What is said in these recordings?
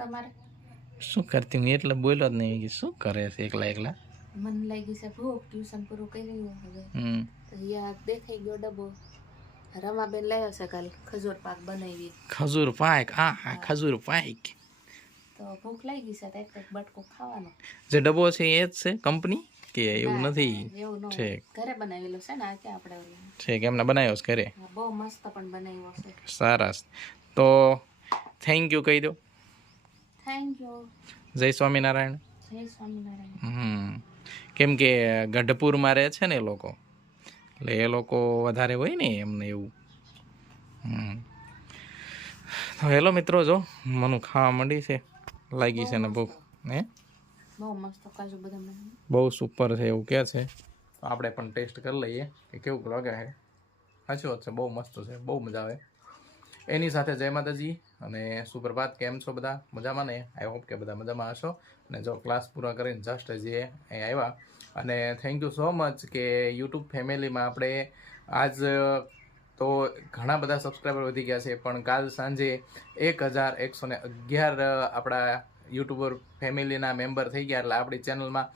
તમારે શું કરતી હું એટલે બોલ્યો જ નહીં કે શું કરે છે એકલા એકલા. મન લાગી છે ભૂખ, ટ્યુશન પૂરું કરી હવે તો યાર દેખાઈ ગયો ડબ્બો. રમાબેન લાવ્યો છે કાલ ખજૂર પાક બનાવી. ખજૂર પાક? હા ખજૂર પાક. તો ભૂખ લાગી છે તો એક બટકો ખાવાનો. જે ડબ્બો છે એ જ છે કંપની કે એવું નથી? એવું ન છે ઘરે બનાવેલો છે ને આ કે આપણે છે કે એમને બનાવ્યો છે ઘરે? બહુ મસ્ત પણ બનાવ્યો છે. સરસ. તો થેન્ક યુ કહી દો. Thank you. જય સ્વામિનારાયણ. જય સ્વામિનારાયણ. કેમ કે ગઢપુરમાં રહે છે ને એ લોકો, એટલે એ લોકો વધારે હોય ને એમને એવું. તો હેલો મિત્રો, જો મને ખાવા માંડી છે, લાગી છે ને ભૂખ. હે બહુ મસ્ત કાજુ બદામ બહુ સુપર છે એવું કહે છે. તો આપણે પણ ટેસ્ટ કરી લઈએ કે કેવું લાગે છે. સાચી વાત છે, બહુ મસ્ત છે, બહુ મજા આવે. એની સાથે જય માતાજી અને સુપ્રભાત. કેમ છો બધા? મજામાં ને? આઈ હોપ કે બધા મજામાં હશો. અને જો ક્લાસ પૂરા કરીને જસ્ટ જે અહીં આવ્યા, અને થેન્ક યુ સો મચ કે યુટ્યુબ ફેમિલીમાં આપણે આજ તો ઘણા બધા સબસ્ક્રાઈબર વધી ગયા છે, પણ કાલ સાંજે 1111 આપણા યુટ્યુબર ફેમિલીના મેમ્બર થઈ ગયા. એટલે આપણી ચેનલમાં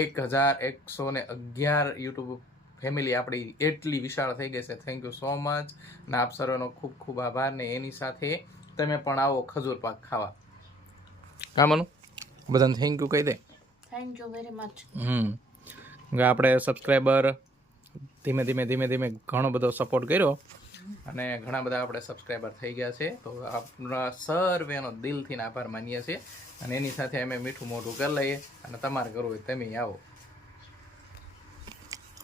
1111 યુટ્યુબ ફેમિલી આપણી એટલી વિશાળ થઈ ગઈ છે. થેન્ક યુ સો મચ ને આપ સર્વનો ખૂબ ખૂબ આભાર. ને એની સાથે તમે પણ આવો ખજૂર પાક ખાવા. કામનું બધાને થેન્ક યુ કહી દે. Thank you very much. આપણે સબસ્ક્રાઈબર ધીમે ધીમે ઘણો બધો સપોર્ટ કર્યો અને ઘણા બધા આપણે સબસ્ક્રાઈબર થઈ ગયા છે. તો આપણા સર્વેનો દિલથી આભાર માનીએ છીએ. અને એની સાથે અમે મીઠું મોઢું કરી લઈએ અને તમારે કરવું હોય તમે આવો.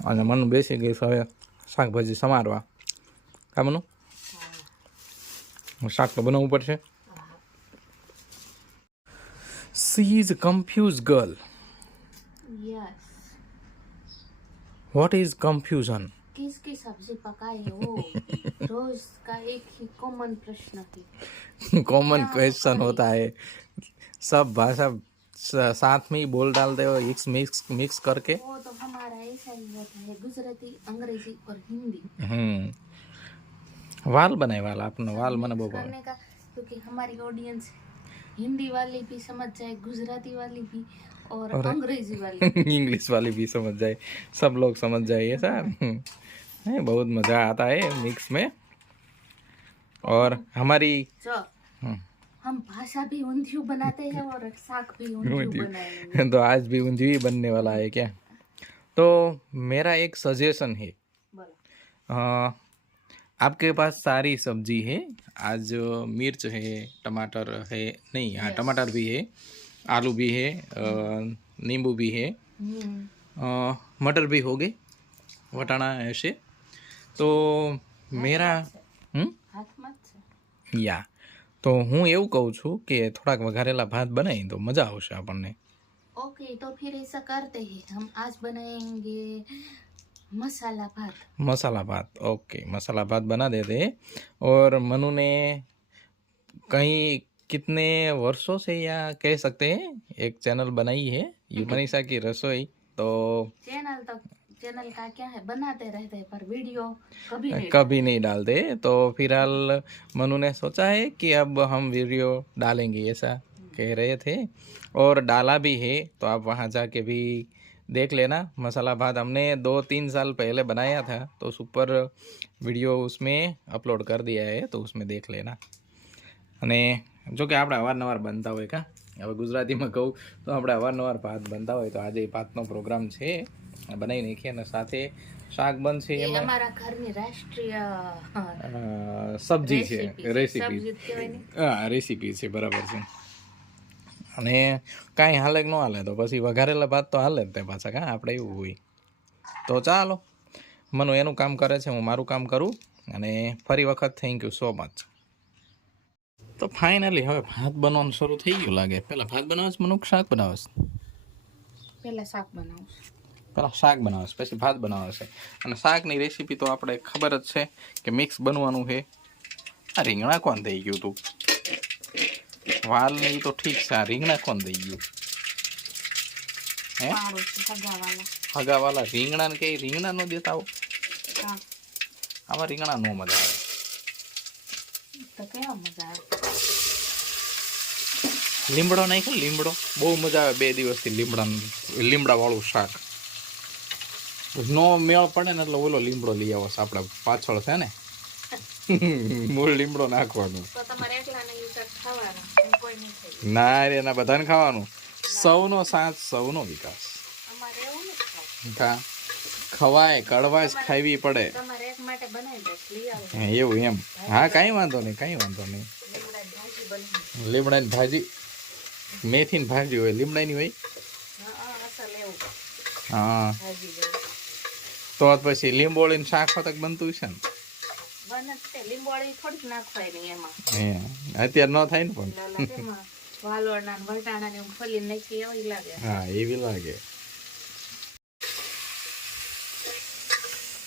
અને મન બેસી ગઈ હવે શાકભાજી સમારવા. કામનું શાક તો બનાવવું પડશે. She is a confused girl. Yes. What is confusion? किसकी सब्जी पकाए हो? रोज का एक ही कॉमन प्रश्न है. कॉमन क्वेश्चन होता है. सब भाषा साथ में ही बोल डालते हो मिक्स करके. वो तो हमारा ऐसा ही होता है, गुजराती, अंग्रेजी और हिंदी. वाल बनाए वाल आपने वाल मने बहुत करने का, क्योंकि हमारी ऑडियंस हिंदी वाली भी समझ जाए, गुजराती वाली भी और अंग्रेजी वाली इंग्लिश वाली भी समझ जाए, सब लोग समझ जाए ऐसा. बहुत मजा आता है मिक्स में. और हमारी हम भाषा भी ऊंधियू बनाते हैं और साग भी ऊंधियू बनाएंगे. तो आज भी ऊंधियू ही बनने वाला है क्या? तो मेरा एक सजेशन है. आपके पास सारी सब्जी है. आज मिर्च है, टमाटर है, नहीं हाँ टमाटर भी है, आलू भी है, नींबू भी है, मटर भी हो गए, वटाना ऐसे. तो मेरा યા તો હું એવું કહું છું કે થોડાક વઘારેલા ભાત બનાવી દો, મજા આવશે આપણને. ओके, तो फिर ऐसा करते हैं, हम आज बनाएंगे मसाला भात. मसाला भात, ओके मसाला भात बना देते. और मनु ने कहीं कितने वर्षों से या कह सकते हैं एक चैनल बनाई है मनीषा की रसोई. तो चैनल का क्या है, बनाते रहते हैं पर वीडियो कभी नहीं डालते. तो फिलहाल मनु ने सोचा है कि अब हम वीडियो डालेंगे ऐसा कह रहे थे, और डाला भी है. तो आप वहाँ जाके भी देख लेना. मसाला भात हमने 2-3 साल पहले बनाया था, तो उस ऊपर वीडियो उसमें अपलोड कर दिया है, तो उसमें देख लेना. અને જો કે આપણે અવારનવાર બનતા હોય કા, હવે ગુજરાતીમાં કહું તો આપણે અવારનવાર ભાત બનતા હોય. તો આજે ભાતનો પ્રોગ્રામ છે, બનાવી નાખીએ. અને સાથે શાક બનશે. એમાં અમારા ઘરની રાષ્ટ્રીય સબ્જી છે, રેસીપી. હા રેસીપી છે, બરાબર છે. અને કાંઈ હાલે કે ન હાલે તો પછી વઘારેલા ભાત તો હાલે જ તે પાછા કાં આપણે એવું હોય. તો ચાલો, મનુ એનું કામ કરે છે, હું મારું કામ કરું. અને ફરી વખત થેન્ક યુ સો મચ. તો ફાઇનલી હવે ભાત બનવાનું શરૂ થઈ ગયું લાગે. પહેલાં ભાત બનાવે છે મનુ, શાક બનાવે છે? પહેલાં શાક બનાવું. પહેલાં શાક બનાવે છે, પછી ભાત બનાવે છે. અને શાકની રેસીપી તો આપણે ખબર જ છે કે મિક્સ બનવાનું છે. આ રીંગણા કોણ થઈ ગયું તું? વાલ નહીં તો ઠીક છે, આ રીંગણા કોણ થઈ ગયું? હે હગાવાલા રીંગણા ને કઈ રીંગણા નો દેતા આવો? આમાં રીંગણા નો મજા આવે. તો કેવા મજા આવે? લીમડો નાખ્યો, લીમડો બહુ મજા આવે. 2 દિવસથી લીમડા વાળું શાક. નો મેળ પડે ને એટલે ઓલો લીમડો લઈ આવો. આપણે પાછળ છે ને મૂળ લીમડો નાખવાનો. તો તમારે એકલાને ઈ શાક ખાવાનું, એમ કોઈ નહીં ખાય. ના રે, એના બધાને ખાવાનું. સૌનો સાથ, સૌનો વિકાસ. અમારે એવું નથી ખાવું. ખવાય, કડવાશ ખાવી પડે. તમારે એક માટે બનાવી દઈશ, લઈ આવો. એવું એમ? હા, કાંઈ વાંધો નહીં, કાંઈ વાંધો નહીં. લીમડાની ભાજી બનાવી. લીમડાની ભાજી, મેથીની ભાજી હોય, લીમડાની હોય. હા, અસલ એવું હા, ભાજી જેવું. તો પછી લીંબોળીનું શાક હોતક બનતું છે ને? બને તે લીંબોળી થોડીક નાખવાય નહીં એમાં. અત્યારે ન થાય ને પણ. લાલા તેમાં વાલોળના ને વટાણા ને એવું ફોલીને નાખી એવી લાગે. હા, એવી લાગે.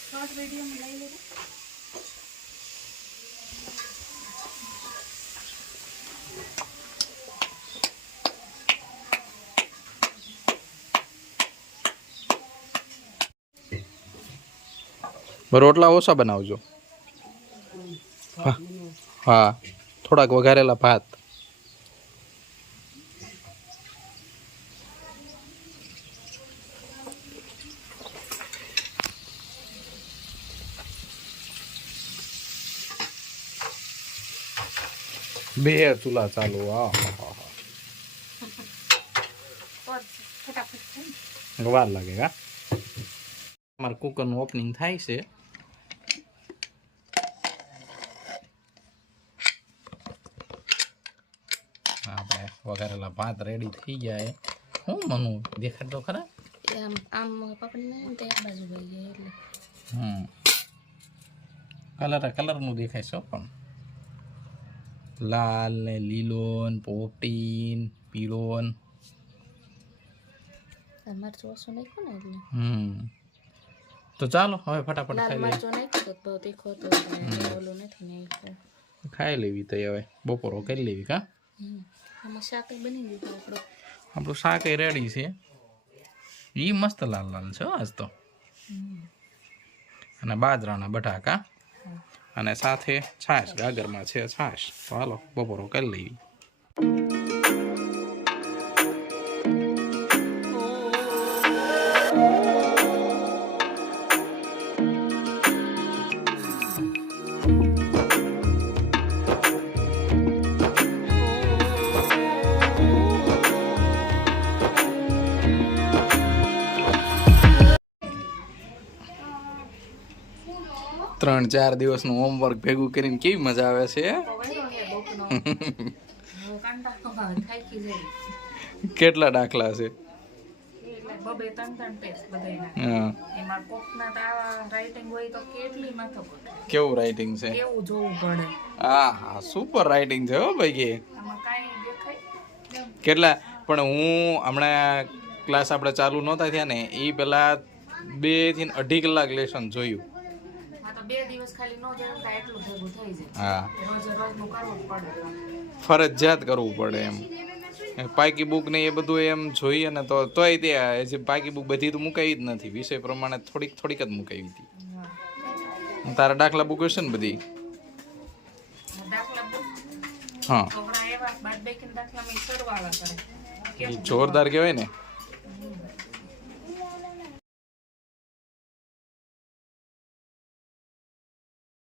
શોર્ટ વિડીયોમાં લઈ લેજો. રોટલા ઓછા બનાવજો. હા, થોડાક વઘારેલા ભાત. બે ચૂલા ચાલુ. ફટાફટ વાર લાગે કા. અમારે કુકરનું ઓપનિંગ થાય છે. આપણે વઘારેલા ભાત રેડી થઈ જાય. હું મનુ દેખાડતો ખરા? આમ આમ પકડીને તે એક બાજુ વહી જાય એટલે. કલરનું દેખાય છે પણ લાલ ને લીલો ને પોપટી ને પીળો ને. મરચું ઓછું નાખ્યું ને એટલે. તો ચાલો હવે ફટાફટ લાલ ખાઈ મરચું નાખ્યું તો બહુ તીખો હતો એટલે ઓલું નથી નાખ્યું. ખાઈ લેવી તો હવે બપોરો કરી લેવી કા. આમાં શાક બની ગયું આપણું. આપણું શાક એ રેડી છે. એ મસ્ત લાલ લાલ છે આજ તો. અને બાજરાના બટાકા અને સાથે છાશ. ગાગરમાં છે છાશ. તો હાલો બપોરો કરી લેવી. ત્રણ ચાર દિવસનું હોમવર્ક ભેગું કરીને કેવી મજા આવે છે. કેટલા દાખલા છે? કેવું રાઇટિંગ છે? હા, સુપર રાઇટિંગ છે હો ભાઈ. કેટલા પણ હું હમણાં ક્લાસ આપણે ચાલુ નહોતા થયા ને એ પેલા 2 થી 2.5 કલાક લેસન જોયું. 2 દિવસ ખાલી નો જાય એટલું ભેગું થઈ જાય. હા, રોજ નું કરવું પડે. ફરજિયાત કરવું પડે એમ. પાકી બુક ને એ બધું એમ જોઈએ ને તોય તે જે પાકી બુક બધી તો મુકાવી જ નથી. વિષય પ્રમાણે થોડીક જ મુકાવી હતી. તારા દાખલા બુક હશે ને બધી? હા, જોરદાર કહેવાય ને.